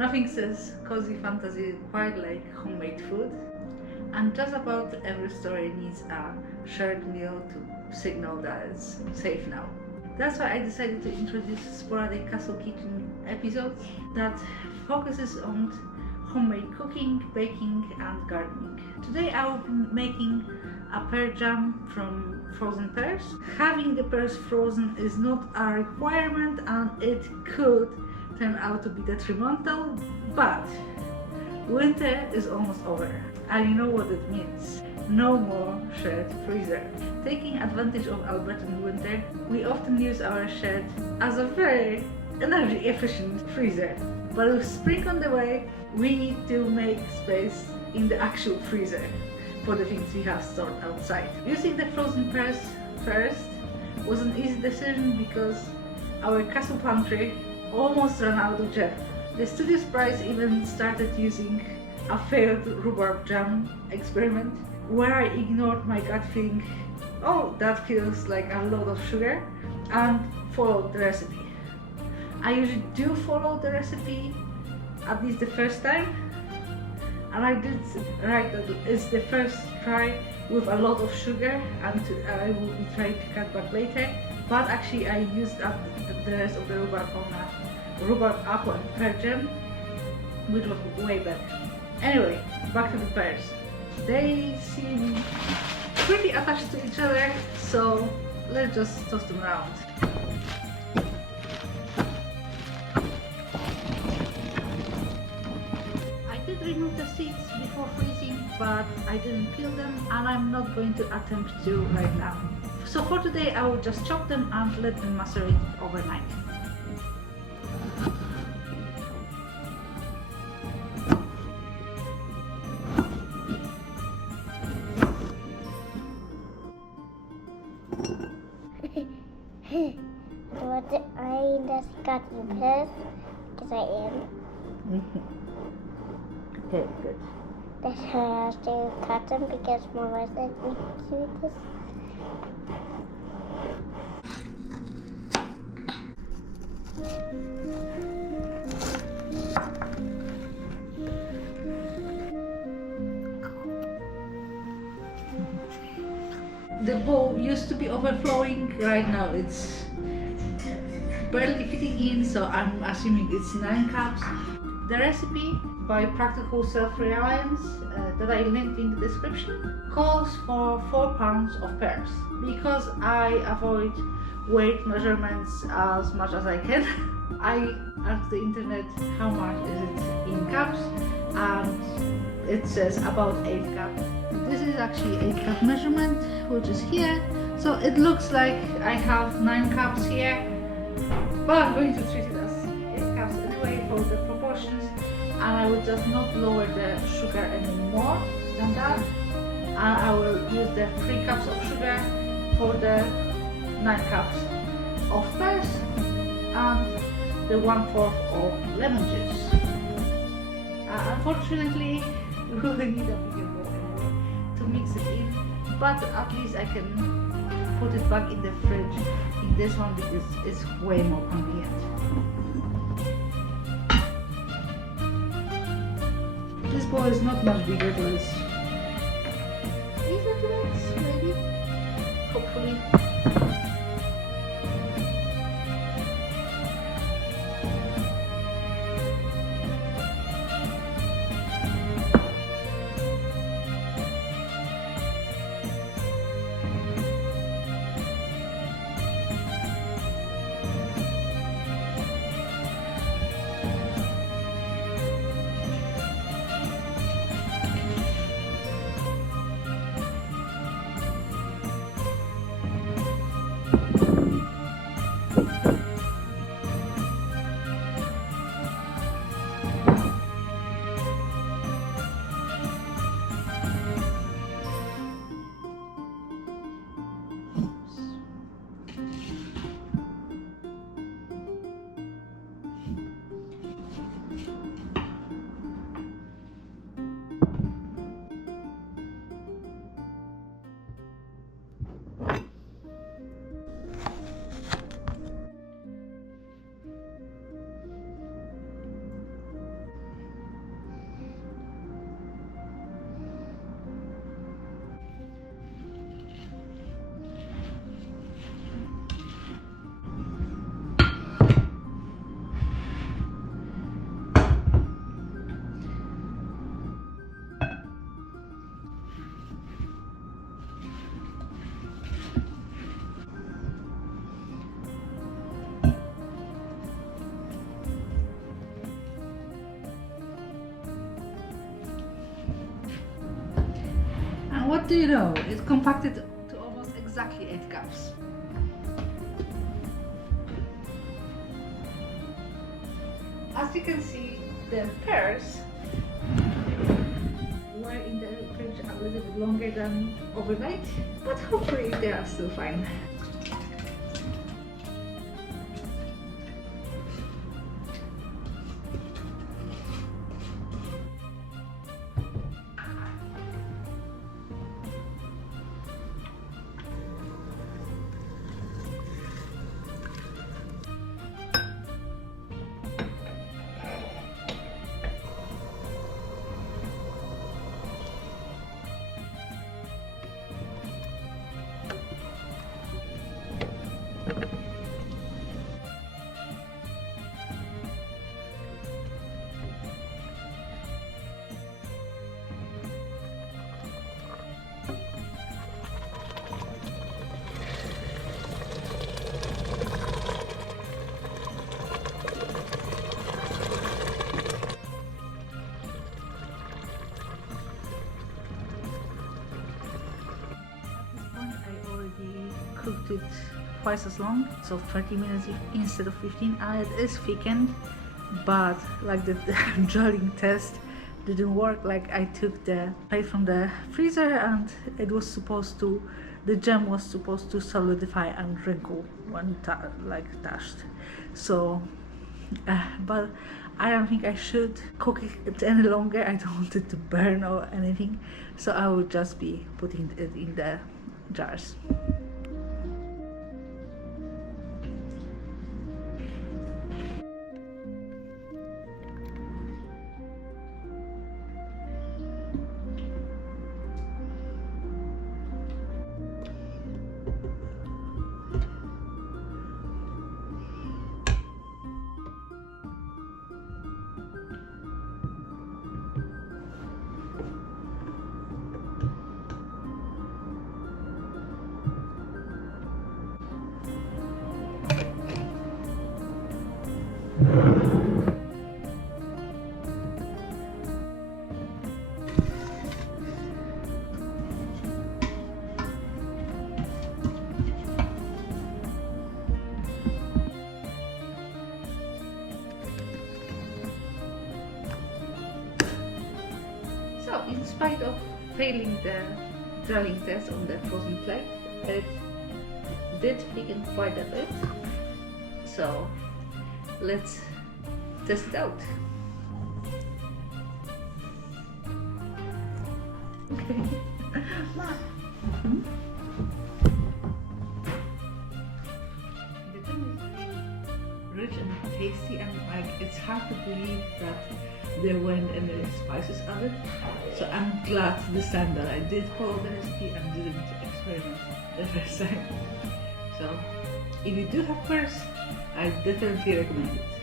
Nothing says cozy fantasy quite like homemade food, and just about every story needs a shared meal to signal that it's safe now. That's why I decided to introduce sporadic castle kitchen episodes that focuses on homemade cooking, baking and gardening. Today I will be making a pear jam from frozen pears. Having the pears frozen is not a requirement and it could turn out to be detrimental, but winter is almost over and you know what it means. No more shared freezer. Taking advantage of Albertan winter, we often use our shed as a very energy efficient freezer. But with spring on the way, we need to make space in the actual freezer for the things we have stored outside. Using the frozen pears first was an easy decision because our castle pantry almost ran out of jam. The studio sprites even started using a failed rhubarb jam experiment where I ignored my gut feeling, oh, that feels like a lot of sugar, and followed the recipe. I usually do follow the recipe at least the first time, and I did write that it's the first try with a lot of sugar and I will be trying to cut back later, but actually I used up the rest of the rhubarb on a rhubarb apple and pear jam, which was way better. Anyway, back to the pears. They seem pretty attached to each other, so let's just toss them around. I did remove the seeds before freezing, but I didn't peel them and I'm not going to attempt to right now. So for today I will just chop them and let them macerate overnight. But I just got you pissed because I am. Okay, good. That's why I have to cut them because my wife let me do this. The bowl used to be overflowing, right now it's barely fitting in, so I'm assuming it's 9 cups. The recipe by Practical Self-Reliance that I linked in the description calls for 4 pounds of pears. Because I avoid weight measurements as much as I can, I asked the internet how much is it in cups, and it says about 8 cups. This is actually 8 cup measurement, which is here. So it looks like I have 9 cups here, but I'm going to treat it as 8 cups anyway for the proportions, and I will just not lower the sugar any more than that, and I will use the 3 cups of sugar for the 9 cups of pears and the 1/4 of lemon juice. Unfortunately, we will need a bigger bowl to mix it in, but at least I can put it back in the fridge in this one because it's way more convenient. This bowl is not much bigger than this. Is it nice? Maybe? Hopefully. what do you know? It's compacted to almost exactly 8 cups. As you can see, the pears were in the fridge a little bit longer than overnight, but hopefully they are still fine. Cooked it twice as long, so 30 minutes instead of 15, and it is thickened, but like the drilling test didn't work. Like I took the plate from the freezer and it was supposed to, the jam was supposed to solidify and wrinkle when touched. So but I don't think I should cook it any longer. I don't want it to burn or anything, so I will just be putting it in the jars. So, in spite of failing the drilling test on the frozen plate, it did thicken quite a bit. So, let's test it out. Okay. The thing is rich and tasty, and like it's hard to believe that there weren't any spices added. So I'm glad this time that I did follow the recipe and didn't experiment the first time. So if you do have pears, I definitely recommend it.